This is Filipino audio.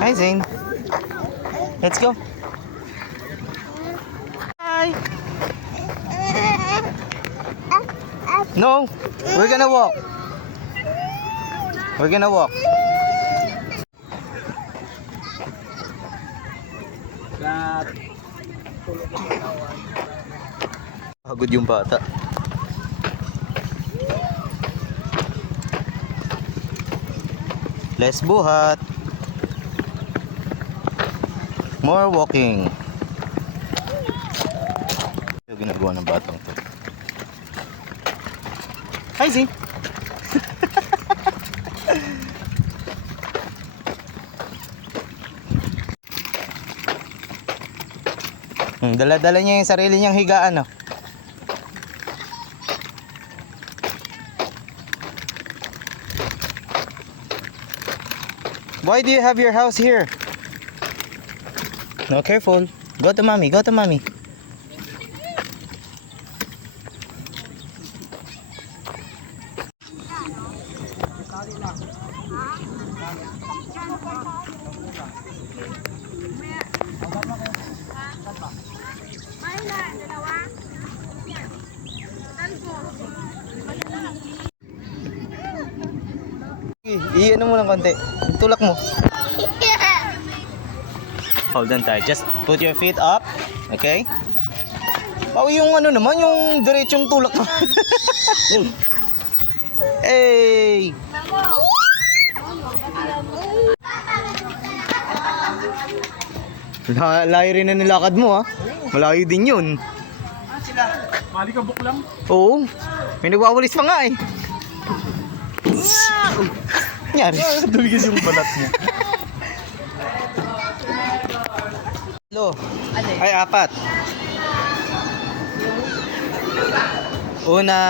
Hi, Zane. Let's go. Hi. No, we're gonna walk. We're gonna walk. Pagod yung bata. Less buhat. More walking. Yung ginagawa ng batang to. Hi, Zin. Dala-dala niya yung sarili niyang higaan, no? Why do you have your house here? No, careful. Go to mommy. Go to mommy. Iyan mo lang konti. Tulak mo. Hold on tight. Just put your feet up. Okay? Oh, yung ano naman, yung diretsong tulak mo. Hey! Layo rin na nilakad mo, ha? Malayo din yun. Sila, malikabok lang. Oo. May nagwawalis pa nga, eh. Nyari. Dumigas yung balat niya. Lo. Ay, apat. Una.